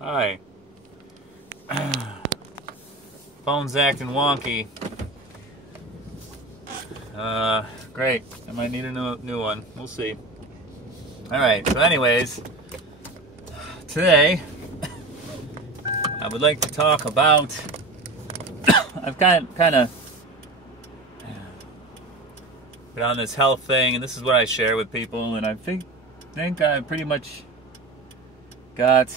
Hi. Phone's acting wonky. Great. I might need a new one. We'll see. Alright, so anyways, today I would like to talk about I've kind of been on this health thing, and this is what I share with people, and I think I pretty much got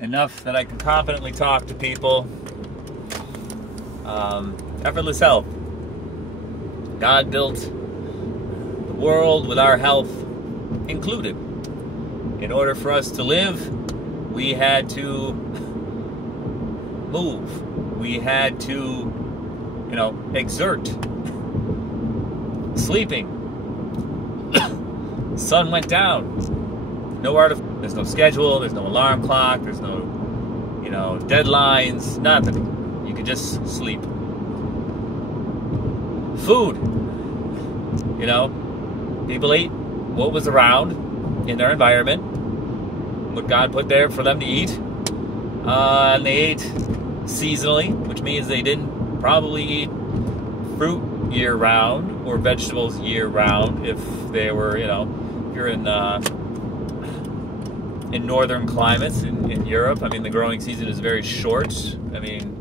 enough that I can confidently talk to people. Effortless health. God built the world with our health included. In order for us to live, we had to move. We had to, exert. Sleeping. Sun went down. There's no schedule, there's no alarm clock, there's no, deadlines, nothing. You can just sleep. Food. People ate what was around in their environment, what God put there for them to eat. And they ate seasonally, which means they didn't probably eat fruit year-round or vegetables year-round if they were, if you're in northern climates in Europe. I mean, the growing season is very short. I mean,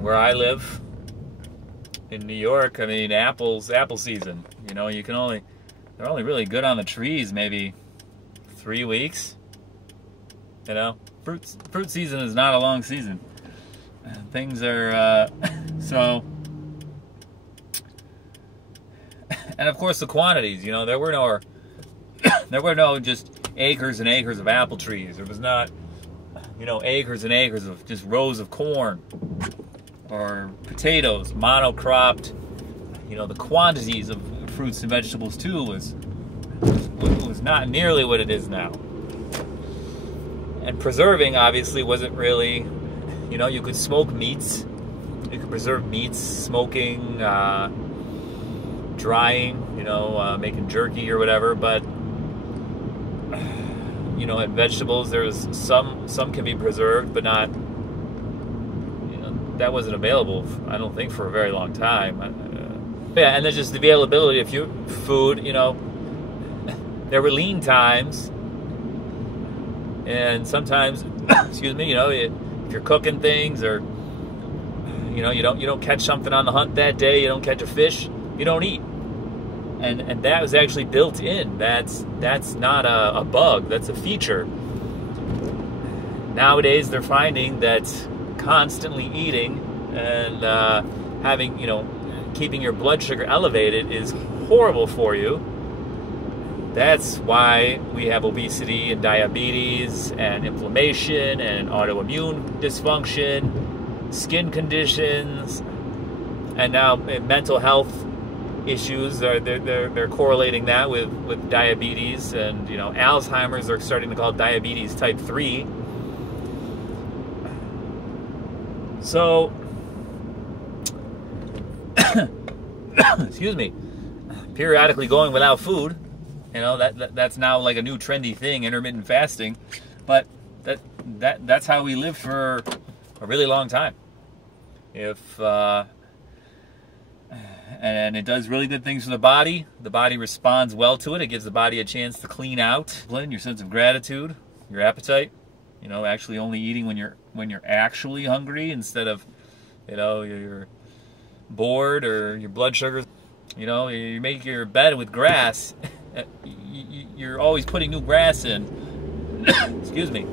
where I live in New York, apple season. They're only really good on the trees maybe 3 weeks. Fruit season is not a long season. Things are so. And of course the quantities. There were no just acres and acres of apple trees. There was not, acres and acres of just rows of corn or potatoes, monocropped. The quantities of fruits and vegetables too was not nearly what it is now. And preserving obviously wasn't really, you could smoke meats. You could preserve meats, smoking, drying, making jerky or whatever, but and vegetables, there's some can be preserved, but not, that wasn't available, I don't think, for a very long time. Yeah, and then just the availability of food, there were lean times, and sometimes, excuse me, if you're cooking things, or, you don't catch something on the hunt that day, you don't catch a fish, you don't eat. And that was actually built in. That's not a bug. That's a feature. Nowadays, they're finding that constantly eating and having, keeping your blood sugar elevated is horrible for you. That's why we have obesity and diabetes and inflammation and autoimmune dysfunction, skin conditions, and now mental health issues. They're correlating that with diabetes, and Alzheimer's they're starting to call diabetes type 3. So excuse me, periodically going without food, that's now like a new trendy thing, intermittent fasting, but that's how we lived for a really long time. And it does really good things for the body. The body responds well to it. It gives the body a chance to clean out your sense of gratitude, your appetite. Actually only eating when you're actually hungry, instead of, you're bored or your blood sugar. You make your bed with grass. You're always putting new grass in. Excuse me.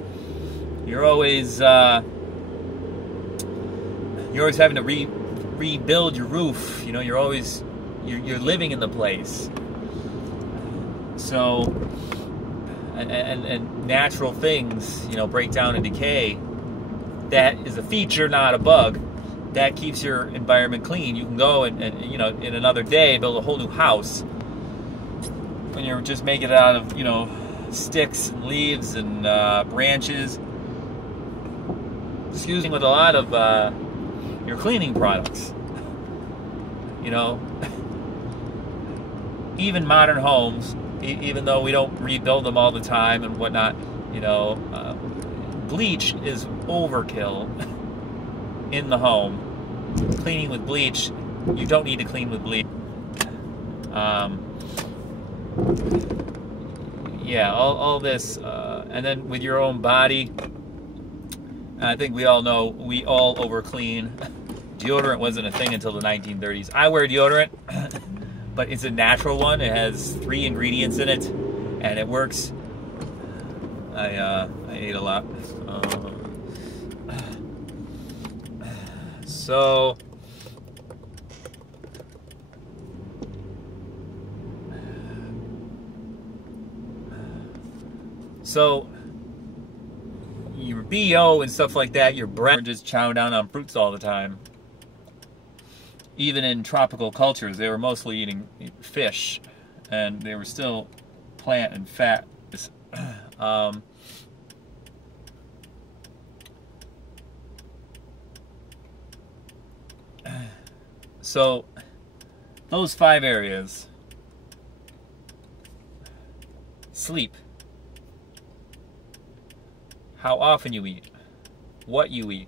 You're always having to rebuild your roof. You're living in the place. So, and natural things, break down and decay. That is a feature, not a bug. That keeps your environment clean. You can go and in another day build a whole new house when you're just making it out of sticks and leaves and branches. Excuse me, with a lot of your cleaning products. Even modern homes, even though we don't rebuild them all the time and whatnot, You know, bleach is overkill in the home. Cleaning with bleach, you don't need to clean with bleach. Yeah, all this, and then with your own body, I think we all know we all overclean. Deodorant wasn't a thing until the 1930s. I wear deodorant, but it's a natural one. It has 3 ingredients in it, and it works. I ate a lot. So your BO and stuff like that, your breath, just chowing down on fruits all the time. Even in tropical cultures, they were mostly eating fish, and they were still plant and fat. So those 5 areas: sleep, how often you eat, what you eat,